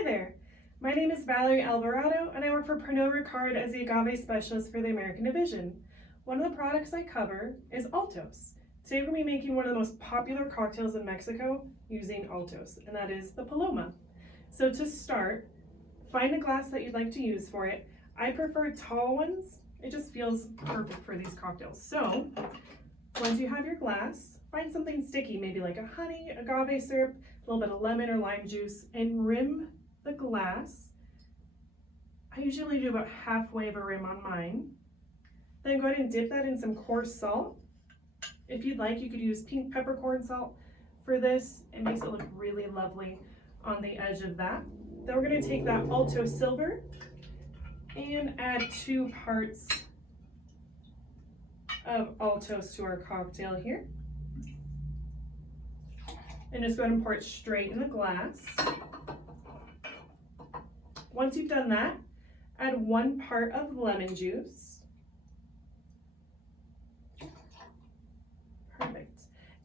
Hi there, my name is Valerie Alvarado and I work for Pernod Ricard as the agave specialist for the American division. One of the products I cover is Altos. Today we're going to be making one of the most popular cocktails in Mexico using Altos, and that is the Paloma. So to start, find a glass that you'd like to use for it. I prefer tall ones, it just feels perfect for these cocktails. So once you have your glass, find something sticky, maybe like a honey, agave syrup, a little bit of lemon or lime juice, and rim the glass. I usually do about halfway of a rim on mine. Then go ahead and dip that in some coarse salt. If you'd like, you could use pink peppercorn salt for this. It makes it look really lovely on the edge of that. Then we're going to take that Alto Silver and add 2 parts of Altos to our cocktail here. And just go ahead and pour it straight in the glass. Once you've done that, add 1 part of lemon juice. Perfect.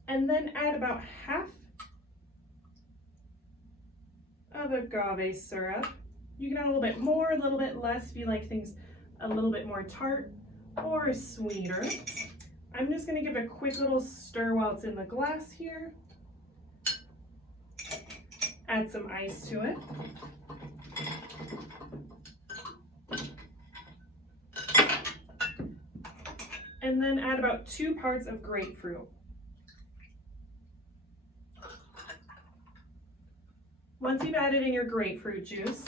And then add about half of agave syrup. You can add a little bit more, a little bit less if you like things a little bit more tart or sweeter. I'm just going to give a quick little stir while it's in the glass here. Add some ice to it. And then add about 2 parts of grapefruit. Once you've added in your grapefruit juice,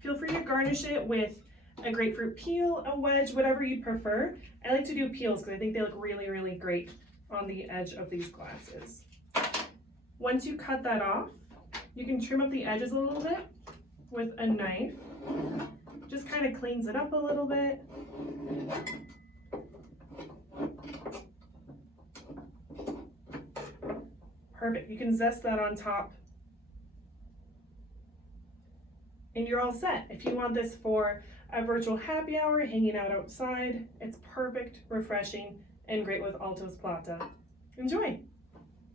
feel free to garnish it with a grapefruit peel, a wedge, whatever you prefer. I like to do peels because I think they look really, really great on the edge of these glasses. Once you cut that off, you can trim up the edges a little bit with a knife. Just kind of cleans it up a little bit. Perfect. You can zest that on top. And you're all set. If you want this for a virtual happy hour, hanging out outside, it's perfect, refreshing, and great with Altos Plata. Enjoy!